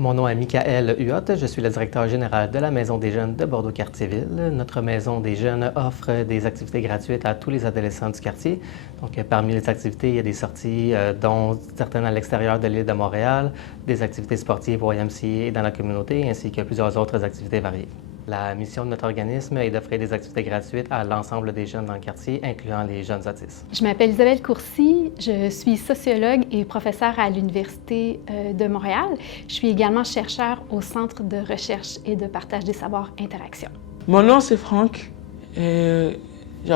Mon nom est Michael Huot, je suis le directeur général de la Maison des jeunes de Bordeaux-Cartierville. Notre Maison des jeunes offre des activités gratuites à tous les adolescents du quartier. Donc, parmi les activités, il y a des sorties, dont certaines à l'extérieur de l'île de Montréal, des activités sportives au YMCA et dans la communauté, ainsi que plusieurs autres activités variées. La mission de notre organisme est d'offrir des activités gratuites à l'ensemble des jeunes dans le quartier, incluant les jeunes autistes. Je m'appelle Isabelle Courcy, je suis sociologue et professeure à l'Université de Montréal. Je suis également chercheure au Centre de recherche et de partage des savoirs Interaction. Mon nom c'est Franck, et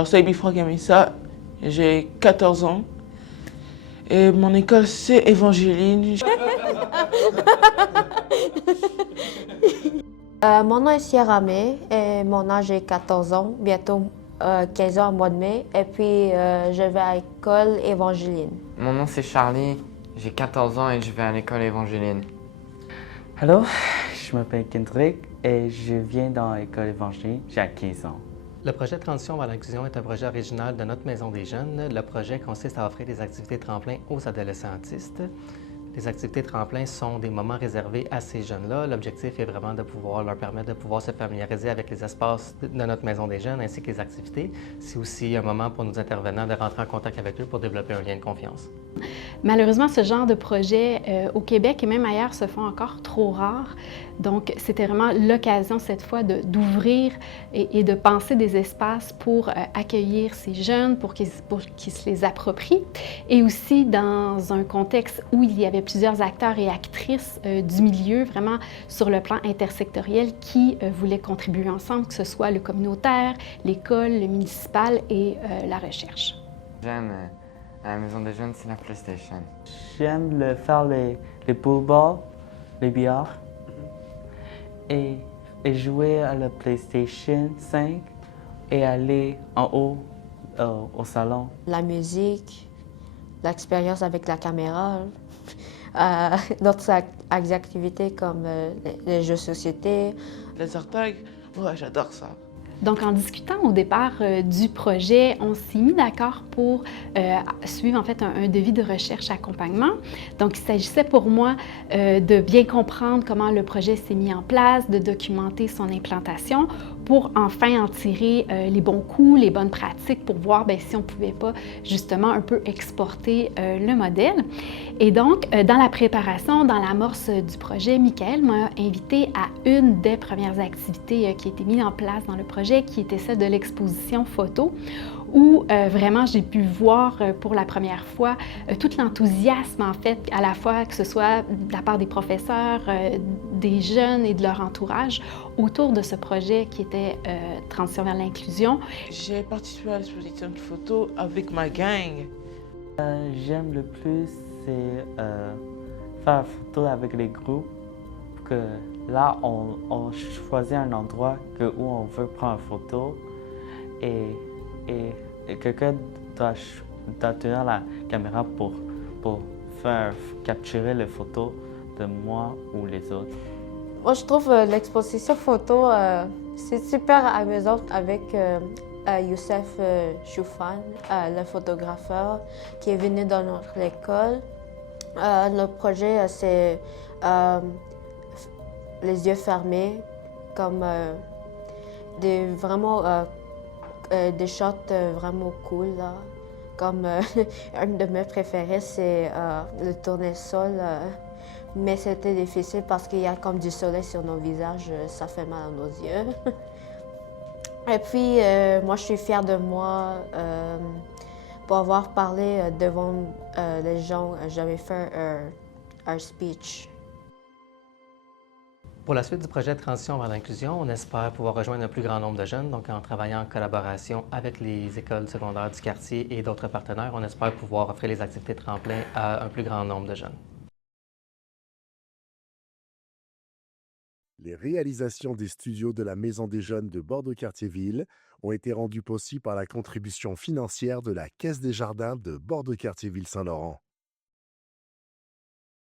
c'est Franck Amissa, j'ai 14 ans et mon école c'est Évangeline. Mon nom est Sierra May et mon âge est 14 ans, bientôt 15 ans au mois de mai. Et puis je vais à l'école Évangeline. Mon nom c'est Charlie, j'ai 14 ans et je vais à l'école Évangeline. Allô, je m'appelle Kendrick et je viens dans l'école Évangeline, j'ai 15 ans. Le projet Transition vers l'inclusion est un projet original de notre Maison des jeunes. Le projet consiste à offrir des activités tremplins aux adolescents autistes. Les activités tremplins sont des moments réservés à ces jeunes-là. L'objectif est vraiment de pouvoir leur permettre de pouvoir se familiariser avec les espaces de notre Maison des jeunes ainsi que les activités. C'est aussi un moment pour nos intervenants de rentrer en contact avec eux pour développer un lien de confiance. Malheureusement, ce genre de projet au Québec et même ailleurs se font encore trop rares. Donc, c'était vraiment l'occasion cette fois d'ouvrir et de penser des espaces pour accueillir ces jeunes, pour qu'ils se les approprient. Et aussi dans un contexte où il y avait plusieurs acteurs et actrices du milieu, vraiment sur le plan intersectoriel, qui voulaient contribuer ensemble, que ce soit le communautaire, l'école, le municipal et la recherche. J'aime à la Maison des jeunes, c'est la PlayStation. J'aime faire les pool-balls, les billards et jouer à la PlayStation 5 et aller en haut au salon. La musique, l'expérience avec la caméra, d'autres activités comme les jeux de société. Les artags, ouais j'adore ça. Donc, en discutant au départ du projet, on s'est mis d'accord pour suivre en fait un devis de recherche accompagnement. Donc, il s'agissait pour moi de bien comprendre comment le projet s'est mis en place, de documenter son implantation pour enfin en tirer les bons coups, les bonnes pratiques pour voir si on ne pouvait pas justement un peu exporter le modèle. Et donc, dans la préparation, dans l'amorce du projet, Michael m'a invité à une des premières activités qui a été mise en place dans le projet, qui était celle de l'exposition photo, où vraiment j'ai pu voir pour la première fois tout l'enthousiasme en fait, à la fois que ce soit de la part des professeurs, des jeunes et de leur entourage autour de ce projet qui était Transition vers l'inclusion. J'ai participé à l'exposition de photos avec ma gang. J'aime le plus c'est faire photo avec les groupes, que là on choisit un endroit où on veut prendre une photo et quelqu'un doit tenir la caméra pour faire capturer les photos de moi ou les autres. Moi, je trouve l'exposition photo, c'est super amusant avec Youssef Choufan, le photographeur qui est venu dans notre école. Le projet, c'est les yeux fermés, comme des shots vraiment cool. Là. Comme un de mes préférés, c'est le tournesol. Mais c'était difficile parce qu'il y a comme du soleil sur nos visages, ça fait mal à nos yeux. Et puis, moi, je suis fière de moi pour avoir parlé devant les gens. J'avais fait un speech. Pour la suite du projet de Transition vers l'inclusion, on espère pouvoir rejoindre un plus grand nombre de jeunes. Donc, en travaillant en collaboration avec les écoles secondaires du quartier et d'autres partenaires, on espère pouvoir offrir les activités tremplins à un plus grand nombre de jeunes. Les réalisations des studios de la Maison des jeunes de Bordeaux-Cartierville ont été rendues possibles par la contribution financière de la Caisse des jardins de Bordeaux-Cartierville-Saint-Laurent.